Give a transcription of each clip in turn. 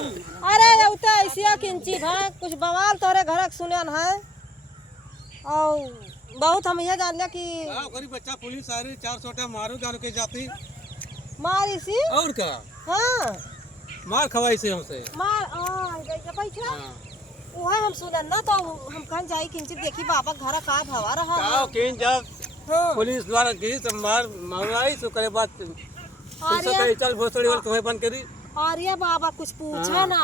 अरे उते ऐसिया किंची भा कुछ बवाल तोरे घर सुनन है और बहुत हम ये जान लिया कि गरीब बच्चा पुलिस आ रही 4 सोटा मारू जान के जाती मार इसी और का हाँ मार खवाई से हमसे मार पैसा वह हम सुनन ना तो हम कहीं जाई किंची देखी बाबा घर का भवा रहा काओ किन जब हाँ। पुलिस द्वारा की तो मार माराई तो करे बात अरे चल भोसड़ी वाला तुम्हें बंद करी अरे बाबा कुछ पूछा ना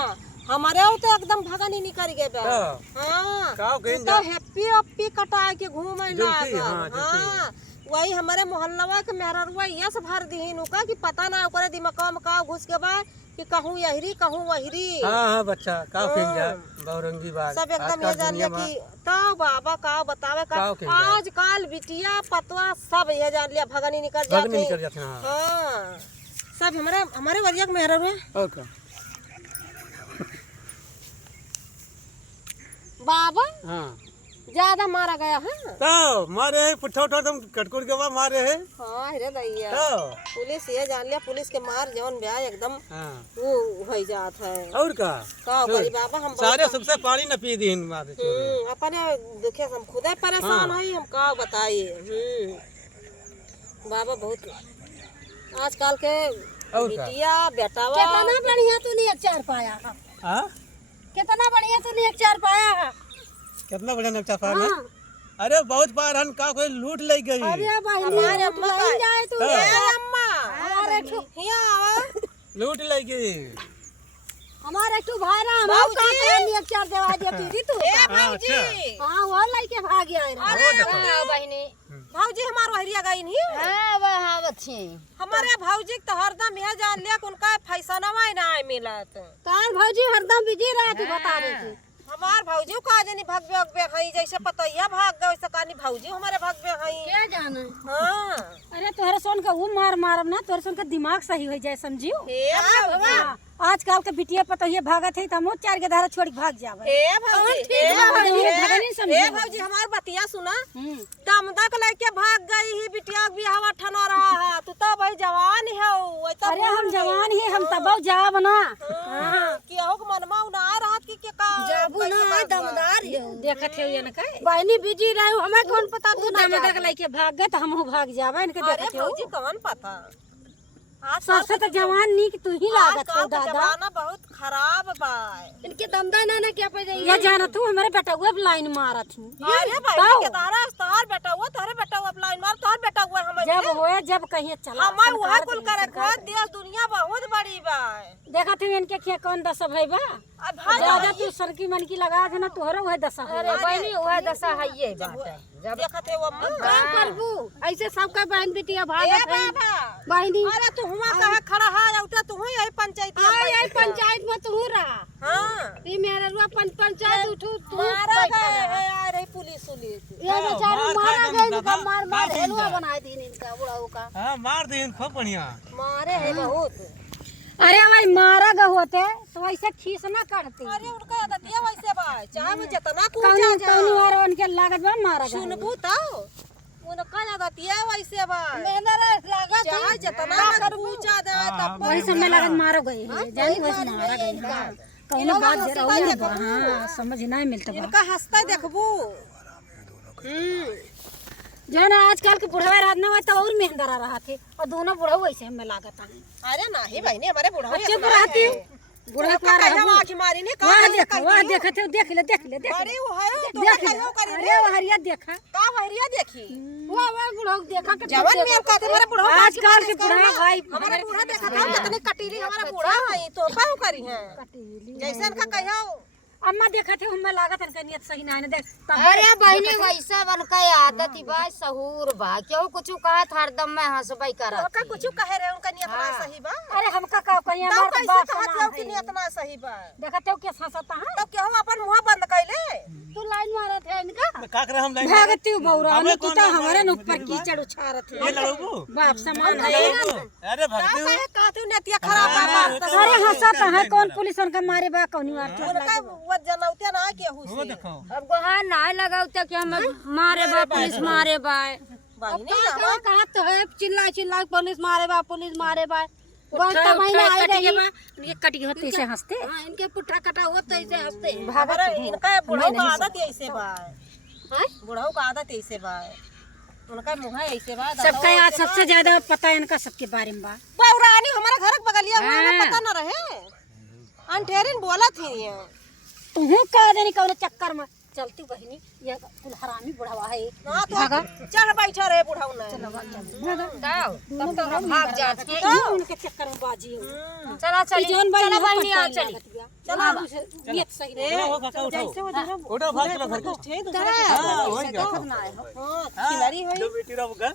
हमारे तो एकदम भगन ही निकल गए बे हाँ काओ किन तो हैप्पी अप्पी कटा के घूमे जुल्फी, लागा हाँ, जुल्फी। हाँ वही हमारे मोहल्लवा के मेहररुआ ये सब भर दीन उका कि पता ना ओकरे दिमाग में का घुस के बा कि कहूँ यहरी कहूँ वहरी हाँ हाँ बच्चा काओ किन जा बहुरंगी बात सब एकदम ये जान लिया कि तो बाबा का बतावे का काओ किन जा। आजकल बिटिया पतवा सब ये जान लिया भगनी निकल भगनी जाते निकल जाते हैं हाँ सब हमारे वरिया के मेहररुआ और का बाबा हाँ ज्यादा मारा गया है तो मारे है पुट्ठा उठा तुम कटकुट के बाद मारे है हाँ रे दैया तो पुलिस ये जान लिया पुलिस के मार जवन ब्याह एकदम हाँ वो हो जात है और का करी बाबा हम सारे सबसे पानी न पी दी मारे अपने देखे हम खुदे परेशान हई हम का बताइए बाबा बहुत आजकल के और का बिटिया बेटावा कितना बढ़िया तूने अचार पाया है हाँ कितना बढ़िया तूने अचार पाया है कितना बढ़िया नक्शा पाया है अरे बहुत बार हन का कोई लूट ले गई अरे बहनी हमारे अम्मा का जाए तू हाँ। ए अम्मा अरे हिया आवा लूट ले गई हमारे तू भाई ना हम का पानी अचार देवा दिया दीदी तू ए भौजी हां वो लेके भाग गया रे अरे बहनी भौजी हमार वहरिया गई नहीं हां वहां बच्चे हमारे भौजी तो हरदम यह जान लिया कि उनका फैसनवा ही ना मिलत काल भौजी हरदम बिजी रहा तू बता रही थी हमार भौजी का जनी भगवे भगवे हई जैसे पतैया भाग गए वैसे कानी भौजी हमारे भगवे हई क्या जाना हां अरे तोहरे सोन का वो मार मारब ना तोहरे सोन का दिमाग सही हो जाए समझियो हे भौजी आजकल के बिटिया पतोहिया भागत है तमो चार के धारा छोड़ के भाग जावे हे भौजी ठीक है, भगनी समझी। हे भौजी हमार बतिया सुना दमदक लेके भाग गई ही बिटिया के बियाह ठना रहा है तू तो भाई जवान है वो तो अरे हम जवान ही हम तब जाब ना कि हो के मनमा ना रहा कि के का जाबू ना दमदार देखत है ये न कहे बहनी बिजी रहे हमें कौन पता तू दमदक लेके भाग गए तो हमहू भाग जावे इनके अरे देखत भौजी कौन पता सबसे तो जवान नीक तू ही लागत हो दादा जमाना बहुत खराब बा इनके दमदा ना क्या पे जाइए ये जाना तू हमारे बेटा वो लाइन मारत थी अरे भाई के तारा तोहर बेटा हुआ तोहरे बेटा हुआ लाइन मार तोहर बेटा हुआ हम जब होए जब कहीं चला हमार वह कुल करे को देश दुनिया बहुत बड़ी बा देखा थे इनके क्या कौन दशा भाई बा अब भाई ज्यादा तू सरकी मन की लगा थे ना तोहरा वह दशा है अरे बहनी वह दशा है ये बात है जब देखत है वो अम्मा का करबू ऐसे सबका बहन बिटिया ए भागत है बाबा बहनी अरे तू हुआ कहे खड़ा है उठे तू यही पंचायत यही पंचायत में तू रहा हां ई मेरा रुआ पंचायत उठू तू मारा गए है आ रही पुलिस ये बेचारा मारा गए इनका मार मार हेलवा बना दी इनका बुढ़ाऊ का हाँ मार दी खूब बढ़िया मारे है बहुत अरे भाई मारा ग होते तो ऐसे खीस ना करते अरे उनका आदतिया वैसे बा चाहे वो जितना कूद कौन जा कौन और उनके लागत बा मारा ग सुनबू तो उनका आदतिया वैसे बा मेरा लागत चाहे जितना कूद जा तब वही समय लागत मारो गई है जानी वही मारा गई हां कौन बात जरा हो बा हां समझ नहीं मिलता बा इनका हंसता देखबू जो ना आजकल के बुढ़वा रात ना तो और मेहंदरा रहा थे और दोनों बुढ़ा वैसे हमें लागत है अरे नहीं भाई ने हमारे बुढ़ा चुप रहती बुढ़ा का कहिया आँख मारी ने का वहाँ देखा थे देख ले अरे वो है तो देख कहियो करी अरे वो हरिया देखा का वहरिया देखी वो बुढ़ा देखा के जवन में कहते हमारे बुढ़ा आजकल के बुढ़ा भाई हमारे बुढ़ा देखा था कितने कटीली हमारा बुढ़ा है तो पाऊ करी है जैसे इनका कहियो अम्मा देखा थे हमें लागत है नियत सही ना देख अरे बहनी वैसा बन का आदत ही बा सहूर बा क्यों कुछ कहा था हरदम में हंसबई करत का कुछ कहे रहे उनका नियत ना सही बा अरे हमका का कहिया तो हमार कैसे बात कहत सुना हो कि नियत ना सही बा देखा थे के हंसता है तो केहू अपन मुंह बंद कैले तू लाइन मारा थे इनका का करे हम लाइन भागती बौरा ने तू तो हमारे ऊपर कीचड़ उछार थे ये लड़ोगू बाप समान है अरे भगती कहे कहतू नेतिया खराब बा अरे हंसता है कौन पुलिस उनका मारे बा कौनी मार उनका वो जनौते ना केहू वो से देखो अब गोहार ना लगावते कि हम मारे बा पुलिस मारे बा बहिनी कहा तो है चिल्ला चिल्ला पुलिस मारे बा बोलता महीना आई रही इनके कटी होते ऐसे हंसते हां इनके पुट्ठा कटा होत तो ऐसे हंसते हैं हमारा इनका बुढ़ऊ का आदत ऐसे बा हैं बुढ़ऊ का आदत ऐसे बा उनका मुंह ऐसे बा सबका आज सबसे ज्यादा पता है इनका सबके बारे में बा बौरानी हमारा घर बगलिया में पता न रहे अंठेरिन बोला थी ये तुहू कह देनी कौन चक्कर में चलती बहनी ये कुल हरामी बुढ़वा है ना तो चल बैठा रहे बुढ़ऊ ने तब तो हम भाग जात के उनके चक्कर में बाजी हो चला चली चला बहनी आ चली चला नियत सही रे हो काका उठाओ जैसे वो जरा उठाओ भाग चलो घर को ठे दो हां हो गया हां खिलाड़ी होई जो बेटी रहो का